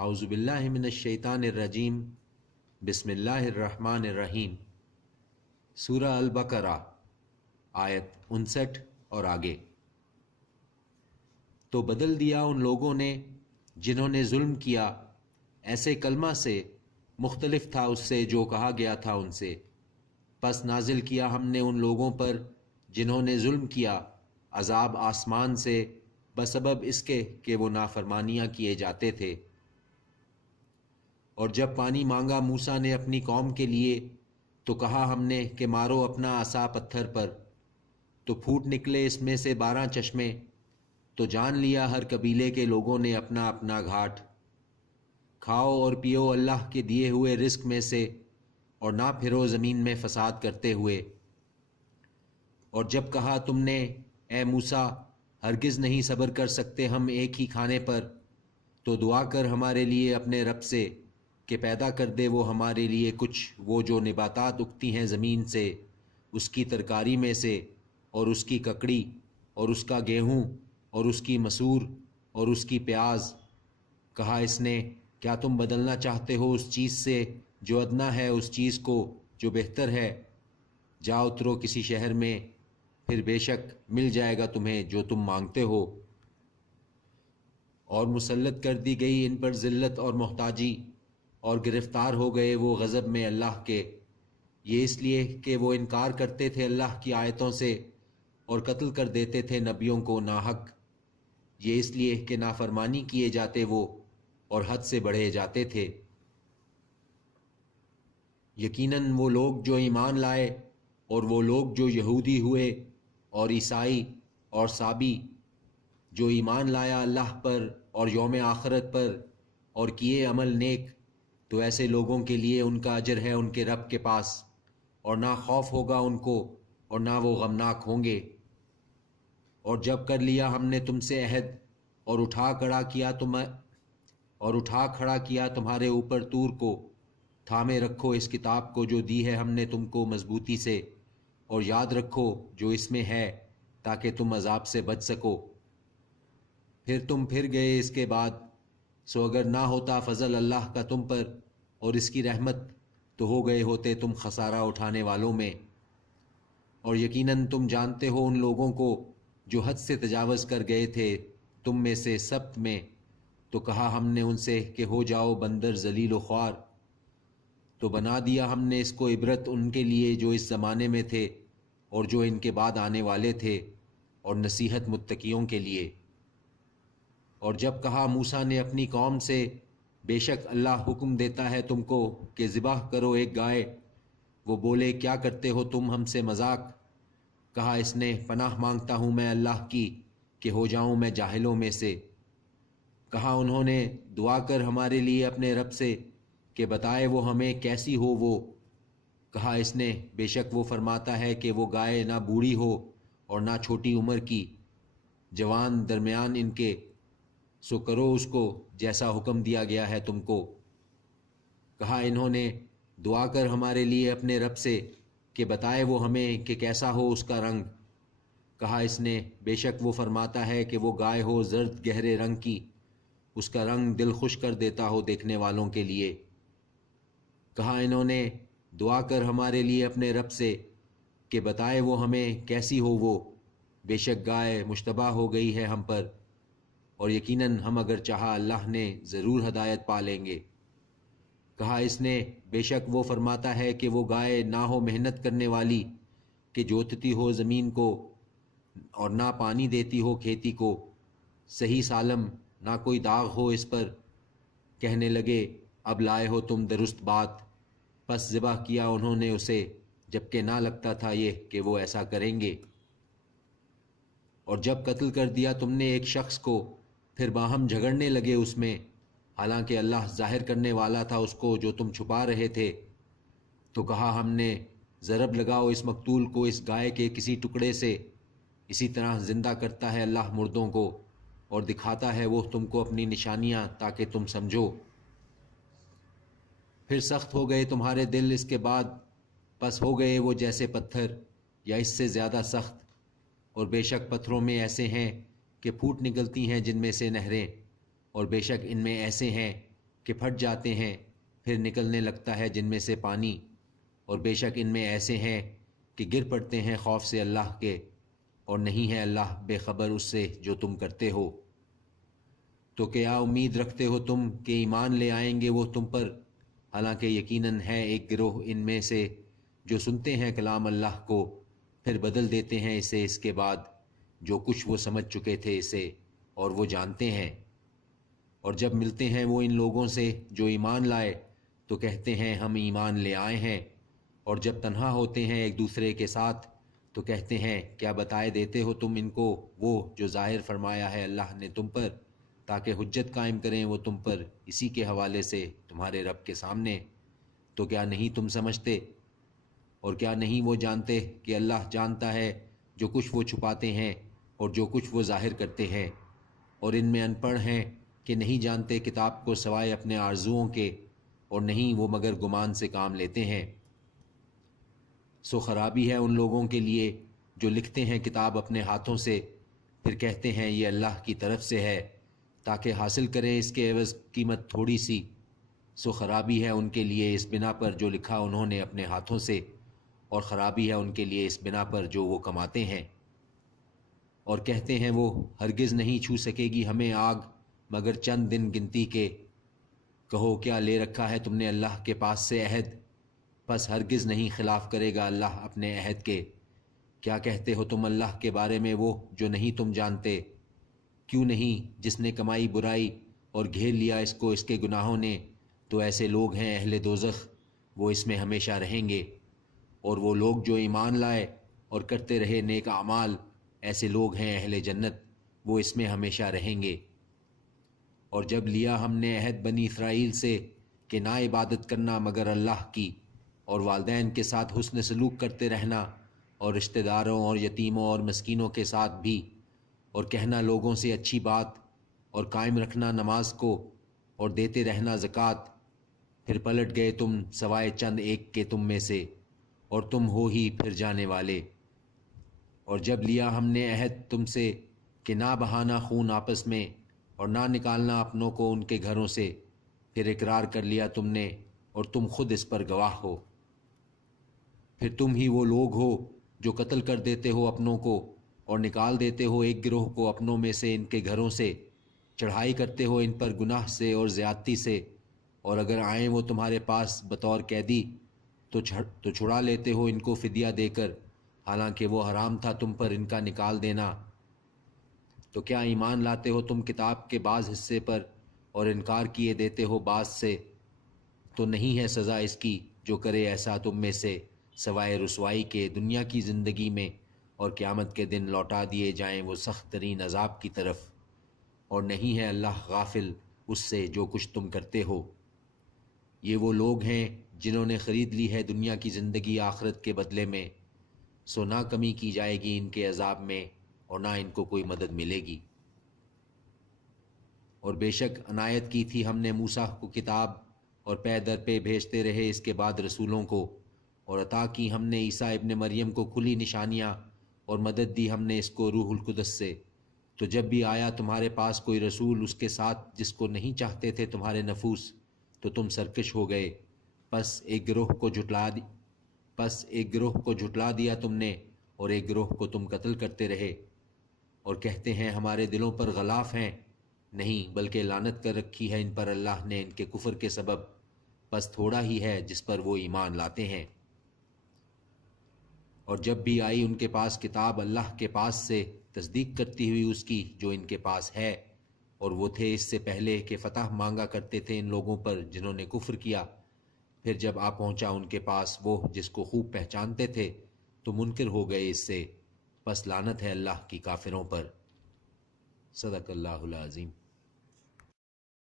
اعوذ باللہ من الشیطان الرجیم بسم اللہ الرحمن الرحیم۔ سورہ البقرہ آیت 59 اور آگے۔ تو بدل دیا ان لوگوں نے جنہوں نے ظلم کیا ایسے کلمہ سے، مختلف تھا اس سے جو کہا گیا تھا ان سے، پس نازل کیا ہم نے ان لوگوں پر جنہوں نے ظلم کیا عذاب آسمان سے بسبب اس کے کہ وہ نافرمانیاں کیے جاتے تھے۔ اور جب پانی مانگا موسیٰ نے اپنی قوم کے لیے تو کہا ہم نے کہ مارو اپنا عصا پتھر پر، تو پھوٹ نکلے اس میں سے 12 چشمے، تو جان لیا ہر قبیلے کے لوگوں نے اپنا اپنا گھاٹ۔ کھاؤ اور پیو اللہ کے دیے ہوئے رزق میں سے، اور نہ پھرو زمین میں فساد کرتے ہوئے۔ اور جب کہا تم نے اے موسیٰ ہرگز نہیں صبر کر سکتے ہم ایک ہی کھانے پر، تو دعا کر ہمارے لیے اپنے رب سے کہ پیدا کر دے وہ ہمارے لیے کچھ وہ جو نباتات اگتی ہیں زمین سے، اس کی ترکاری میں سے، اور اس کی ککڑی، اور اس کا گیہوں، اور اس کی مسور، اور اس کی پیاز۔ کہا اس نے کیا تم بدلنا چاہتے ہو اس چیز سے جو ادنا ہے اس چیز کو جو بہتر ہے؟ جا اترو کسی شہر میں، پھر بے شک مل جائے گا تمہیں جو تم مانگتے ہو۔ اور مسلط کر دی گئی ان پر ذلت اور محتاجی، اور گرفتار ہو گئے وہ غضب میں اللہ کے، یہ اس لیے کہ وہ انکار کرتے تھے اللہ کی آیتوں سے اور قتل کر دیتے تھے نبیوں کو ناحق، یہ اس لیے کہ نافرمانی کیے جاتے وہ اور حد سے بڑھے جاتے تھے۔ یقیناً وہ لوگ جو ایمان لائے اور وہ لوگ جو یہودی ہوئے اور عیسائی اور صابی، جو ایمان لایا اللہ پر اور یوم آخرت پر اور کیے عمل نیک، تو ایسے لوگوں کے لیے ان کا اجر ہے ان کے رب کے پاس، اور نہ خوف ہوگا ان کو اور نہ وہ غمناک ہوں گے۔ اور جب کر لیا ہم نے تم سے عہد اور اٹھا کھڑا کیا تمہارے اوپر طور کو، تھامے رکھو اس کتاب کو جو دی ہے ہم نے تم کو مضبوطی سے، اور یاد رکھو جو اس میں ہے تاکہ تم عذاب سے بچ سکو۔ پھر تم پھر گئے اس کے بعد، سو اگر نہ ہوتا فضل اللہ کا تم پر اور اس کی رحمت تو ہو گئے ہوتے تم خسارہ اٹھانے والوں میں۔ اور یقیناً تم جانتے ہو ان لوگوں کو جو حد سے تجاوز کر گئے تھے تم میں سے سبت میں، تو کہا ہم نے ان سے کہ ہو جاؤ بندر ذلیل و خوار، تو بنا دیا ہم نے اس کو عبرت ان کے لیے جو اس زمانے میں تھے اور جو ان کے بعد آنے والے تھے، اور نصیحت متقیوں کے لیے۔ اور جب کہا موسیٰ نے اپنی قوم سے بے شک اللہ حکم دیتا ہے تم کو کہ ذبح کرو ایک گائے، وہ بولے کیا کرتے ہو تم ہم سے مذاق؟ کہا اس نے پناہ مانگتا ہوں میں اللہ کی کہ ہو جاؤں میں جاہلوں میں سے۔ کہا انہوں نے دعا کر ہمارے لیے اپنے رب سے کہ بتائے وہ ہمیں کیسی ہو وہ۔ کہا اس نے بے شک وہ فرماتا ہے کہ وہ گائے نہ بوڑھی ہو اور نہ چھوٹی عمر کی، جوان درمیان ان کے، سو کرو اس کو جیسا حکم دیا گیا ہے تم کو۔ کہا انہوں نے دعا کر ہمارے لیے اپنے رب سے کہ بتائے وہ ہمیں کہ کیسا ہو اس کا رنگ۔ کہا اس نے بے شک وہ فرماتا ہے کہ وہ گائے ہو زرد گہرے رنگ کی، اس کا رنگ دل خوش کر دیتا ہو دیکھنے والوں کے لیے۔ کہا انہوں نے دعا کر ہمارے لیے اپنے رب سے کہ بتائے وہ ہمیں کیسی ہو وہ، بے شک گائے مشتبہ ہو گئی ہے ہم پر، اور یقیناً ہم اگر چاہا اللہ نے ضرور ہدایت پا لیں گے۔ کہا اس نے بے شک وہ فرماتا ہے کہ وہ گائے نہ ہو محنت کرنے والی کہ جوتتی ہو زمین کو اور نہ پانی دیتی ہو کھیتی کو، صحیح سالم نہ کوئی داغ ہو اس پر۔ کہنے لگے اب لائے ہو تم درست بات، پس ذبح کیا انہوں نے اسے جبکہ نہ لگتا تھا یہ کہ وہ ایسا کریں گے۔ اور جب قتل کر دیا تم نے ایک شخص کو، پھر باہم جھگڑنے لگے اس میں، حالانکہ اللہ ظاہر کرنے والا تھا اس کو جو تم چھپا رہے تھے، تو کہا ہم نے ضرب لگاؤ اس مقتول کو اس گائے کے کسی ٹکڑے سے، اسی طرح زندہ کرتا ہے اللہ مردوں کو اور دکھاتا ہے وہ تم کو اپنی نشانیاں تاکہ تم سمجھو۔ پھر سخت ہو گئے تمہارے دل اس کے بعد، پس ہو گئے وہ جیسے پتھر یا اس سے زیادہ سخت۔ اور بے شک پتھروں میں ایسے ہیں کہ پھوٹ نکلتی ہیں جن میں سے نہریں، اور بے شک ان میں ایسے ہیں کہ پھٹ جاتے ہیں، پھر نکلنے لگتا ہے جن میں سے پانی، اور بے شک ان میں ایسے ہیں کہ گر پڑتے ہیں خوف سے اللہ کے، اور نہیں ہے اللہ بے خبر اس سے جو تم کرتے ہو۔ تو کیا امید رکھتے ہو تم کہ ایمان لے آئیں گے وہ تم پر، حالانکہ یقیناً ہے ایک گروہ ان میں سے جو سنتے ہیں کلام اللہ کو، پھر بدل دیتے ہیں اسے اس کے بعد جو کچھ وہ سمجھ چکے تھے اسے، اور وہ جانتے ہیں۔ اور جب ملتے ہیں وہ ان لوگوں سے جو ایمان لائے تو کہتے ہیں ہم ایمان لے آئے ہیں، اور جب تنہا ہوتے ہیں ایک دوسرے کے ساتھ تو کہتے ہیں کیا بتائے دیتے ہو تم ان کو وہ جو ظاہر فرمایا ہے اللہ نے تم پر، تاکہ حجت قائم کریں وہ تم پر اسی کے حوالے سے تمہارے رب کے سامنے۔ تو کیا نہیں تم سمجھتے، اور کیا نہیں وہ جانتے کہ اللہ جانتا ہے جو کچھ وہ چھپاتے ہیں اور جو کچھ وہ ظاہر کرتے ہیں، اور ان میں ان پڑھ ہیں کہ نہیں جانتے کتاب کو سوائے اپنے آرزوؤں کے، اور نہیں وہ مگر گمان سے کام لیتے ہیں۔ سو خرابی ہے ان لوگوں کے لیے جو لکھتے ہیں کتاب اپنے ہاتھوں سے، پھر کہتے ہیں یہ اللہ کی طرف سے ہے تاکہ حاصل کریں اس کے عوض قیمت تھوڑی سی۔ سو خرابی ہے ان کے لیے اس بنا پر جو لکھا انہوں نے اپنے ہاتھوں سے، اور خرابی ہے ان کے لیے اس بنا پر جو وہ کماتے ہیں۔ اور کہتے ہیں وہ ہرگز نہیں چھو سکے گی ہمیں آگ مگر چند دن گنتی کے۔ کہو کیا لے رکھا ہے تم نے اللہ کے پاس سے عہد، پس ہرگز نہیں خلاف کرے گا اللہ اپنے عہد کے۔ کیا کہتے ہو تم اللہ کے بارے میں وہ جو نہیں تم جانتے؟ کیوں نہیں جس نے کمائی برائی اور گھیر لیا اس کو اس کے گناہوں نے، تو ایسے لوگ ہیں اہل دوزخ، وہ اس میں ہمیشہ رہیں گے۔ اور وہ لوگ جو ایمان لائے اور کرتے رہے نیک اعمال، ایسے لوگ ہیں اہل جنت، وہ اس میں ہمیشہ رہیں گے۔ اور جب لیا ہم نے عہد بنی اسرائیل سے کہ نہ عبادت کرنا مگر اللہ کی، اور والدین کے ساتھ حسن سلوک کرتے رہنا، اور رشتہ داروں اور یتیموں اور مسکینوں کے ساتھ بھی، اور کہنا لوگوں سے اچھی بات، اور قائم رکھنا نماز کو، اور دیتے رہنا زکوٰۃ، پھر پلٹ گئے تم سوائے چند ایک کے تم میں سے، اور تم ہو ہی پھر جانے والے۔ اور جب لیا ہم نے عہد تم سے کہ نہ بہانا خون آپس میں، اور نہ نکالنا اپنوں کو ان کے گھروں سے، پھر اقرار کر لیا تم نے اور تم خود اس پر گواہ ہو۔ پھر تم ہی وہ لوگ ہو جو قتل کر دیتے ہو اپنوں کو، اور نکال دیتے ہو ایک گروہ کو اپنوں میں سے ان کے گھروں سے، چڑھائی کرتے ہو ان پر گناہ سے اور زیادتی سے، اور اگر آئیں وہ تمہارے پاس بطور قیدی تو چھڑا لیتے ہو ان کو فدیہ دے کر، حالانکہ وہ حرام تھا تم پر ان کا نکال دینا۔ تو کیا ایمان لاتے ہو تم کتاب کے بعض حصے پر اور انکار کیے دیتے ہو بعض سے؟ تو نہیں ہے سزا اس کی جو کرے ایسا تم میں سے، سوائے رسوائی کے دنیا کی زندگی میں، اور قیامت کے دن لوٹا دیے جائیں وہ سخت ترین عذاب کی طرف۔ اور نہیں ہے اللہ غافل اس سے جو کچھ تم کرتے ہو۔ یہ وہ لوگ ہیں جنہوں نے خرید لی ہے دنیا کی زندگی آخرت کے بدلے میں، سو نہ کمی کی جائے گی ان کے عذاب میں، اور نہ ان کو کوئی مدد ملے گی۔ اور بے شک عنایت کی تھی ہم نے موسیٰ کو کتاب، اور پے در پہ بھیجتے رہے اس کے بعد رسولوں کو، اور عطا کی ہم نے عیسیٰ ابن مریم کو کھلی نشانیاں، اور مدد دی ہم نے اس کو روح القدس سے۔ تو جب بھی آیا تمہارے پاس کوئی رسول اس کے ساتھ جس کو نہیں چاہتے تھے تمہارے نفوس، تو تم سرکش ہو گئے، پس ایک گروہ کو جھٹلا دیا تم نے، اور ایک گروہ کو تم قتل کرتے رہے۔ اور کہتے ہیں ہمارے دلوں پر غلاف ہیں، نہیں بلکہ لعنت کر رکھی ہے ان پر اللہ نے ان کے کفر کے سبب، پس تھوڑا ہی ہے جس پر وہ ایمان لاتے ہیں۔ اور جب بھی آئی ان کے پاس کتاب اللہ کے پاس سے تصدیق کرتی ہوئی اس کی جو ان کے پاس ہے، اور وہ تھے اس سے پہلے کہ فتح مانگا کرتے تھے ان لوگوں پر جنہوں نے کفر کیا، پھر جب آ پہنچا ان کے پاس وہ جس کو خوب پہچانتے تھے تو منکر ہو گئے اس سے، پس لعنت ہے اللہ کی کافروں پر۔ صدق اللہ العظیم۔